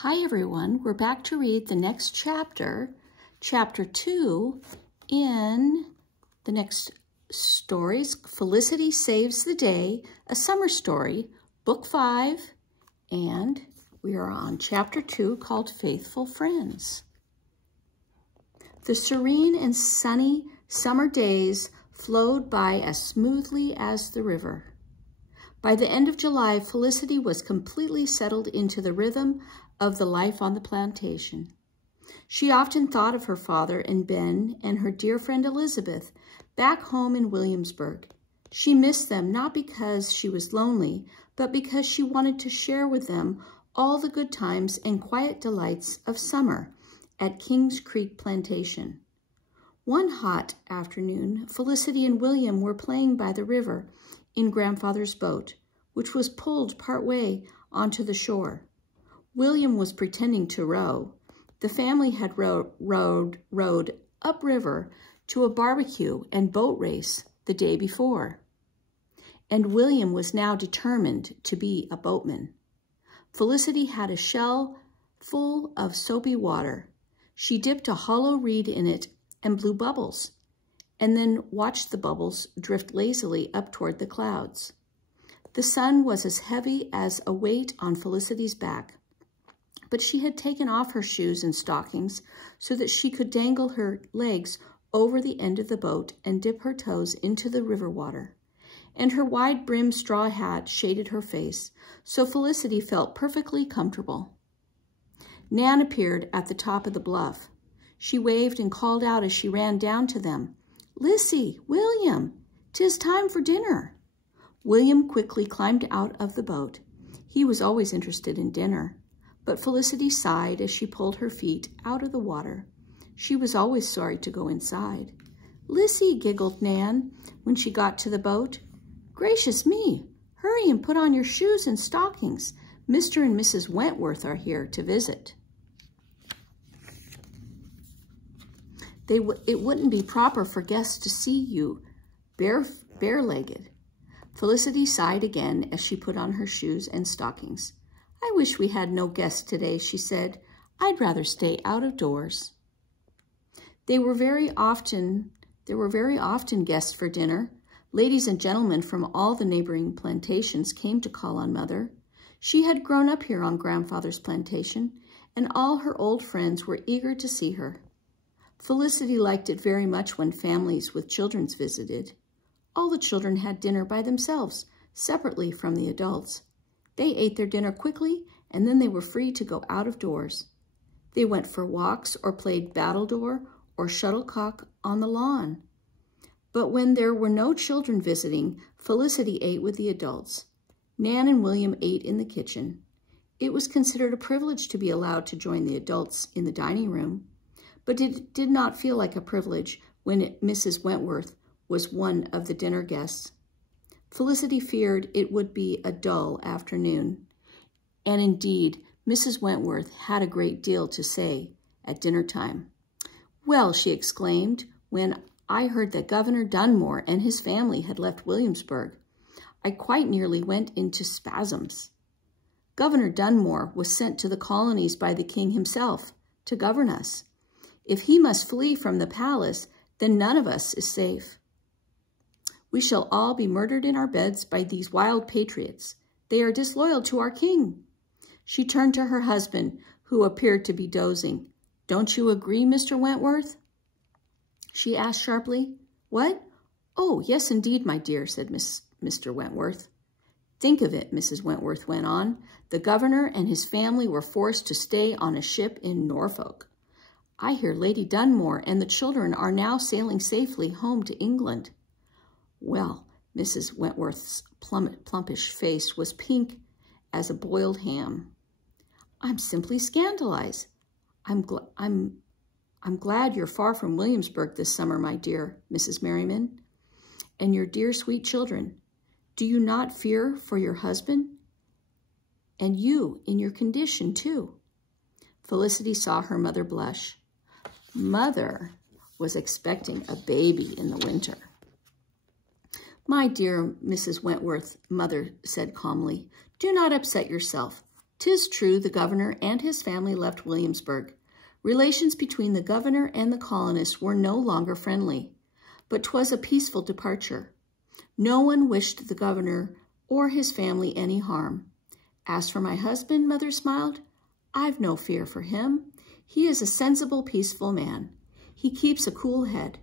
Hi everyone, we're back to read the next chapter, chapter 2, in the next stories, Felicity Saves the Day, a summer story, book 5, and we are on chapter 2 called Faithful Friends. The serene and sunny summer days flowed by as smoothly as the river. By the end of July, Felicity was completely settled into the rhythm of the life on the plantation. She often thought of her father and Ben and her dear friend Elizabeth back home in Williamsburg. She missed them not because she was lonely, but because she wanted to share with them all the good times and quiet delights of summer at Kings Creek Plantation. One hot afternoon, Felicity and William were playing by the river in Grandfather's boat, which was pulled partway onto the shore. William was pretending to row. The family had rowed upriver to a barbecue and boat race the day before, and William was now determined to be a boatman. Felicity had a shell full of soapy water. She dipped a hollow reed in it and blew bubbles, and then watched the bubbles drift lazily up toward the clouds. The sun was as heavy as a weight on Felicity's back, but she had taken off her shoes and stockings so that she could dangle her legs over the end of the boat and dip her toes into the river water. And her wide-brimmed straw hat shaded her face, so Felicity felt perfectly comfortable. Nan appeared at the top of the bluff. She waved and called out as she ran down to them, "Lissy, William, 'tis time for dinner." William quickly climbed out of the boat. He was always interested in dinner, but Felicity sighed as she pulled her feet out of the water. She was always sorry to go inside. "Lissy," giggled Nan when she got to the boat. "Gracious me, hurry and put on your shoes and stockings. Mr. and Mrs. Wentworth are here to visit. It wouldn't be proper for guests to see you bare-legged." Felicity sighed again as she put on her shoes and stockings. "I wish we had no guests today," she said. "I'd rather stay out of doors." There were very often guests for dinner. Ladies and gentlemen from all the neighboring plantations came to call on Mother. She had grown up here on Grandfather's plantation, and all her old friends were eager to see her. Felicity liked it very much when families with children visited. All the children had dinner by themselves, separately from the adults. They ate their dinner quickly, and then they were free to go out of doors. They went for walks or played battledore or shuttlecock on the lawn. But when there were no children visiting, Felicity ate with the adults. Nan and William ate in the kitchen. It was considered a privilege to be allowed to join the adults in the dining room, but it did not feel like a privilege when Mrs. Wentworth was one of the dinner guests. Felicity feared it would be a dull afternoon, and indeed, Mrs. Wentworth had a great deal to say at dinner time. "Well," she exclaimed, "when I heard that Governor Dunmore and his family had left Williamsburg, I quite nearly went into spasms. Governor Dunmore was sent to the colonies by the king himself to govern us. If he must flee from the palace, then none of us is safe. We shall all be murdered in our beds by these wild patriots. They are disloyal to our king." She turned to her husband, who appeared to be dozing. "Don't you agree, Mr. Wentworth?" she asked sharply. "What? Oh, yes, indeed, my dear," said Mr. Wentworth. "Think of it," Mrs. Wentworth went on. "The governor and his family were forced to stay on a ship in Norfolk. I hear Lady Dunmore and the children are now sailing safely home to England." Well, Mrs. Wentworth's plumpish face was pink as a boiled ham. "I'm simply scandalized. I'm glad you're far from Williamsburg this summer, my dear Mrs. Merriman, and your dear sweet children. Do you not fear for your husband? And you in your condition, too?" Felicity saw her mother blush. Mother was expecting a baby in the winter. "My dear Mrs. Wentworth," Mother said calmly, "do not upset yourself. 'Tis true the governor and his family left Williamsburg. Relations between the governor and the colonists were no longer friendly, but 'twas a peaceful departure. No one wished the governor or his family any harm. As for my husband, Mother smiled, I've no fear for him. He is a sensible, peaceful man. He keeps a cool head.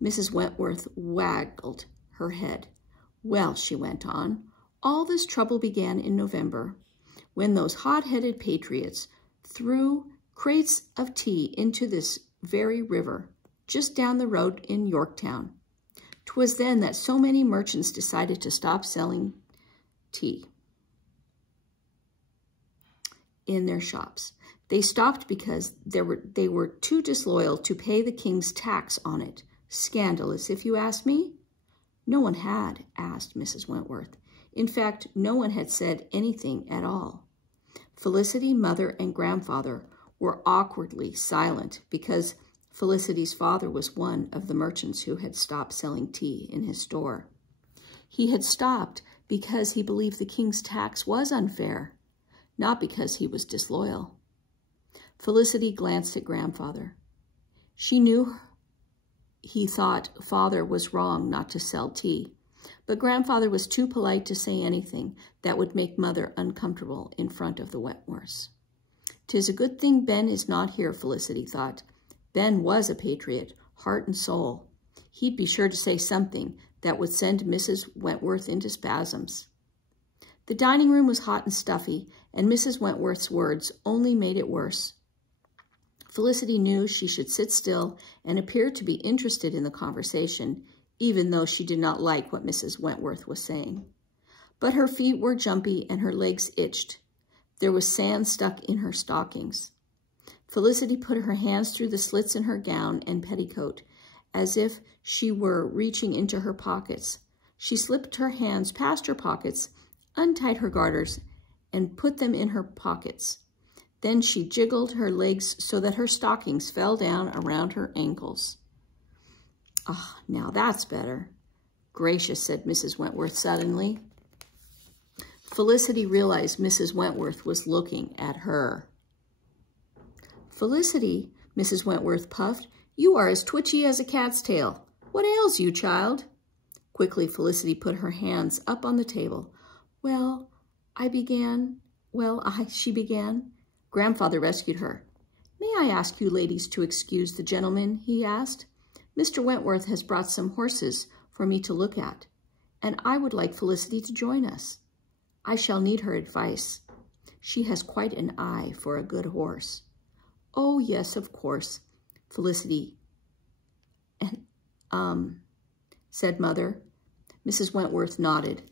Mrs. Wentworth waggled her head. Well, she went on, all this trouble began in November, when those hot-headed patriots threw crates of tea into this very river, just down the road in Yorktown. 'Twas then that so many merchants decided to stop selling tea in their shops. They stopped because they were too disloyal to pay the king's tax on it. Scandalous, if you ask me. No one had asked Mrs. Wentworth. In fact, no one had said anything at all. Felicity, Mother, and Grandfather were awkwardly silent because Felicity's father was one of the merchants who had stopped selling tea in his store. He had stopped because he believed the king's tax was unfair, not because he was disloyal. Felicity glanced at Grandfather. She knew he thought Father was wrong not to sell tea, but Grandfather was too polite to say anything that would make Mother uncomfortable in front of the Wentworths. 'Tis a good thing Ben is not here, Felicity thought. Ben was a patriot, heart and soul. He'd be sure to say something that would send Mrs. Wentworth into spasms. The dining room was hot and stuffy, and Mrs. Wentworth's words only made it worse. Felicity knew she should sit still and appear to be interested in the conversation, even though she did not like what Mrs. Wentworth was saying. But her feet were jumpy and her legs itched. There was sand stuck in her stockings. Felicity put her hands through the slits in her gown and petticoat, as if she were reaching into her pockets. She slipped her hands past her pockets, untied her garters, and put them in her pockets. Then she jiggled her legs so that her stockings fell down around her ankles. Ah, now that's better. Gracious, said Mrs. Wentworth suddenly. Felicity realized Mrs. Wentworth was looking at her. Felicity, Mrs. Wentworth puffed, you are as twitchy as a cat's tail. What ails you, child? Quickly, Felicity put her hands up on the table. She began. Grandfather rescued her. May I ask you ladies to excuse the gentleman, he asked. Mr. Wentworth has brought some horses for me to look at, and I would like Felicity to join us. I shall need her advice. She has quite an eye for a good horse. Oh, yes, of course, Felicity, said Mother. Mrs. Wentworth nodded.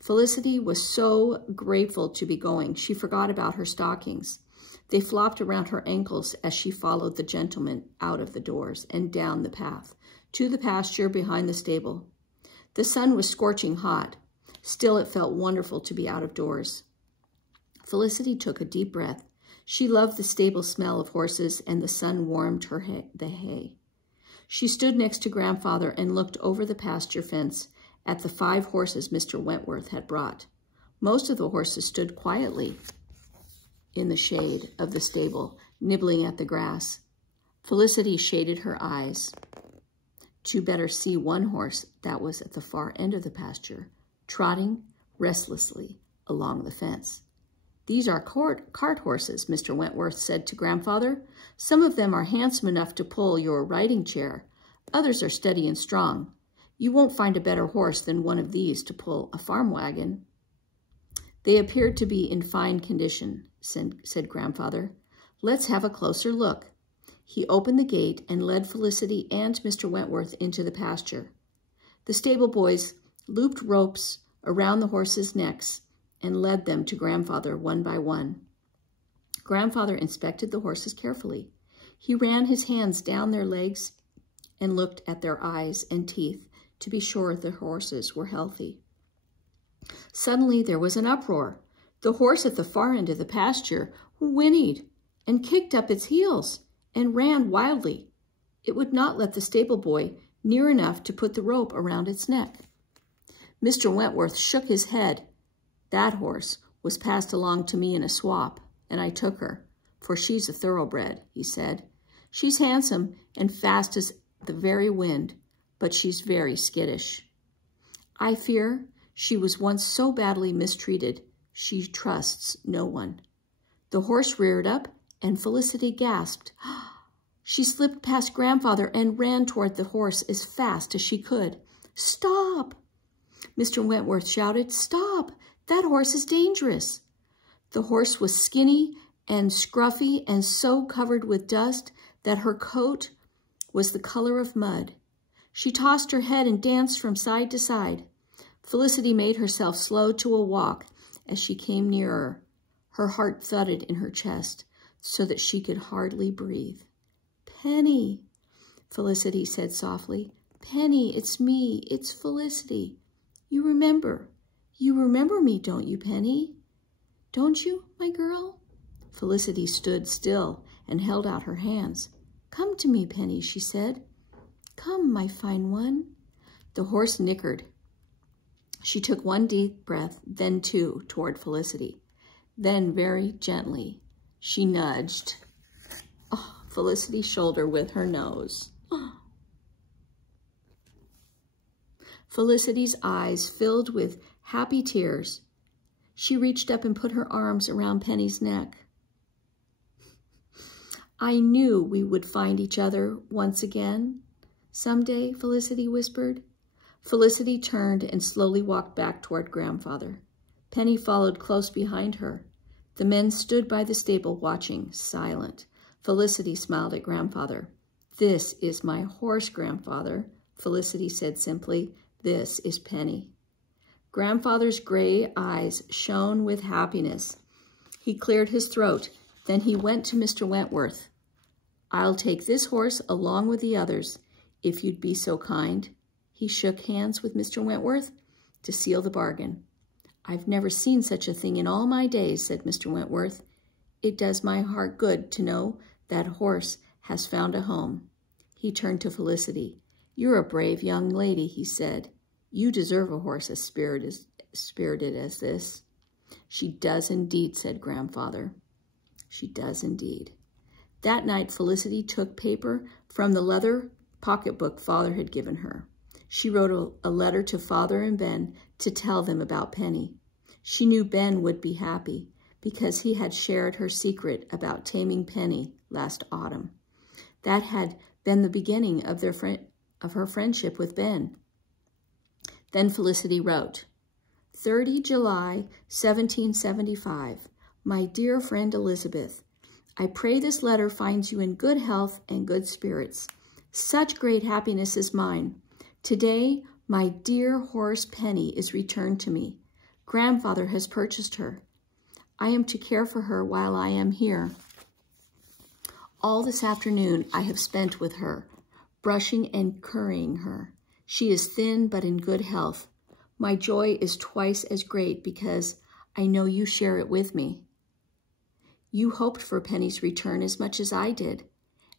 Felicity was so grateful to be going, she forgot about her stockings. They flopped around her ankles as she followed the gentleman out of the doors and down the path to the pasture behind the stable. The sun was scorching hot. Still, it felt wonderful to be out of doors. Felicity took a deep breath. She loved the stable smell of horses, and the sun warmed the hay. She stood next to Grandfather and looked over the pasture fence at the 5 horses Mr. Wentworth had brought. Most of the horses stood quietly in the shade of the stable, nibbling at the grass. Felicity shaded her eyes to better see one horse that was at the far end of the pasture, trotting restlessly along the fence. These are cart horses, Mr. Wentworth said to Grandfather. Some of them are handsome enough to pull your riding chair. Others are steady and strong. You won't find a better horse than one of these to pull a farm wagon. They appeared to be in fine condition, said Grandfather. Let's have a closer look. He opened the gate and led Felicity and Mr. Wentworth into the pasture. The stable boys looped ropes around the horses' necks and led them to Grandfather one by one. Grandfather inspected the horses carefully. He ran his hands down their legs and looked at their eyes and teeth to be sure the horses were healthy. Suddenly there was an uproar. The horse at the far end of the pasture whinnied and kicked up its heels and ran wildly. It would not let the stable boy near enough to put the rope around its neck. Mr. Wentworth shook his head. That horse was passed along to me in a swap, and I took her, for she's a thoroughbred, he said. She's handsome and fast as the very wind, but she's very skittish. I fear she was once so badly mistreated, she trusts no one. The horse reared up, and Felicity gasped. She slipped past Grandfather and ran toward the horse as fast as she could. Stop! Mr. Wentworth shouted. Stop! That horse is dangerous. The horse was skinny and scruffy and so covered with dust that her coat was the color of mud. She tossed her head and danced from side to side. Felicity made herself slow to a walk as she came nearer. Her heart thudded in her chest so that she could hardly breathe. Penny, Felicity said softly. Penny, it's me. It's Felicity. You remember me, don't you, Penny? Don't you, my girl? Felicity stood still and held out her hands. Come to me, Penny, she said. Come, my fine one. The horse nickered. She took one deep breath, then two, toward Felicity. Then, very gently, she nudged Felicity's shoulder with her nose. Felicity's eyes filled with happy tears. She reached up and put her arms around Penny's neck. I knew we would find each other once again. Someday, Felicity whispered. Felicity turned and slowly walked back toward Grandfather. Penny followed close behind her. The men stood by the stable watching, silent. Felicity smiled at Grandfather. This is my horse, Grandfather, Felicity said simply. This is Penny. Grandfather's gray eyes shone with happiness. He cleared his throat. Then he went to Mr. Wentworth. I'll take this horse along with the others, if you'd be so kind. He shook hands with Mr. Wentworth to seal the bargain. I've never seen such a thing in all my days, said Mr. Wentworth. It does my heart good to know that horse has found a home. He turned to Felicity. You're a brave young lady, he said. You deserve a horse as spirited as this. She does indeed, said Grandfather. She does indeed. That night, Felicity took paper from the leather pocketbook Father had given her. She wrote a letter to Father and Ben to tell them about Penny. She knew Ben would be happy because he had shared her secret about taming Penny last autumn. That had been the beginning of her friendship with Ben. Then Felicity wrote, 30 July, 1775. My dear friend Elizabeth, I pray this letter finds you in good health and good spirits. Such great happiness is mine. Today, my dear horse Penny is returned to me. Grandfather has purchased her. I am to care for her while I am here. All this afternoon I have spent with her, brushing and currying her. She is thin but in good health. My joy is twice as great because I know you share it with me. You hoped for Penny's return as much as I did,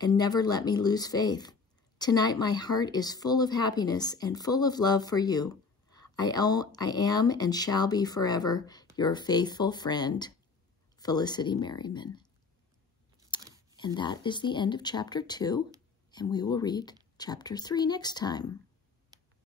and never let me lose faith. Tonight my heart is full of happiness and full of love for you. I am and shall be forever your faithful friend, Felicity Merriman. And that is the end of chapter 2, and we will read chapter 3 next time.